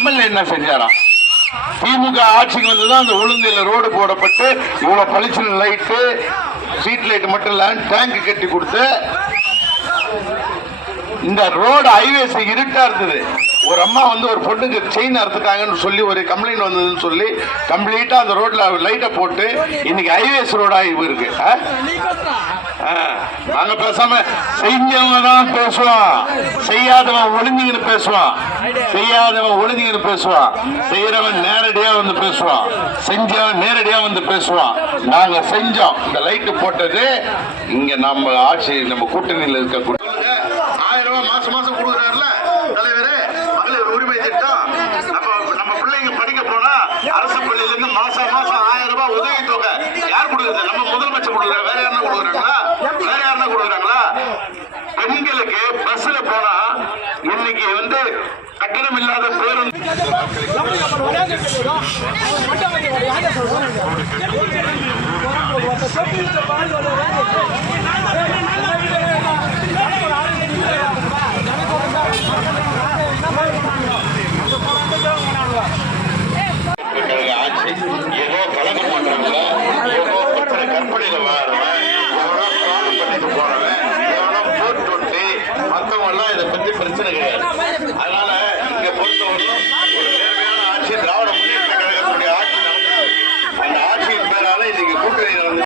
MLA என்ன செஞ்சாராம்? திமுக ஆட்சிக்கு வந்துதான் அந்த உளுந்தில ரோடு போடப்பட்டு இவ்வளவு பளிச்சு லைட்டு ஸ்ட்ரீட் லைட் மட்டும் இல்ல டேங்க் கட்டி கொடுத்து இந்த ரோடு ஹைவேஸ் இருட்டா இருந்தது. ஒரு அம்மா வந்து ஒரு பொண்ணுக்கு செயின் அறுத்துட்டாங்கன்னு சொல்லி ஒரு கம்ப்ளைண்ட் வந்ததுன்னு சொல்லி கம்ப்ளீட்டா அந்த ரோட்ல லைட்டை போட்டு இன்னைக்கு ஹைவேஸ் ரோடா இருக்கு. ஆ? ஆ, நாங்க பேசாம செஞ்சவங்க தான் பேசுவோம் செய்யாதவன் ஒளிஞ்சிங்கன்னு பேசுவான். செய்யாதவன் ஒளிஞ்சிங்கன்னு பேசுவான். செய்யறவன் நேரடியா வந்து பேசுவான். செஞ்சவன் நேரடியா வந்து பேசுவான். நாங்க செஞ்சோம். இந்த லைட்டு போட்டது இங்க நம்ம ஆட்சி நம்ம கூட்டணியில் இருக்க ஆயிரம் ரூபாய் மாசம் மாசம் கொடுக்குறோம் திட்டம் நம்ம நம்ம பிள்ளைங்க படிக்க போனா அரசு பள்ளியில இருந்து மாசம் மாசம் ஆயிரம் ரூபாய் உதவி தொகை யார் கொடுக்குறது? நம்ம முதலமைச்சர் கொடுக்குறாரு. வேற யாருன்னா கொடுக்குறாங்களா? வேற யாருன்னா கொடுக்குறாங்களா? பெண்களுக்கு பஸ்ல போனா இன்னைக்கு வந்து கட்டணம் இல்லாத பேருந்து. இருக்கிற வெளியில வாழறவன் எவனோ காலம் பண்ணிட்டு போறவன். எவனோ போட்டு விட்டு மத்தவங்க எல்லாம் இதை பத்தி பிரச்சனை கிடையாது. அதனால இங்க பொறுத்தவரைக்கும் ஒரு நேர்மையான ஆட்சி திராவிட முன்னேற்ற கழகத்துடைய ஆட்சி அந்த ஆட்சியின் பேரால இன்னைக்கு கூட்டணி நடந்து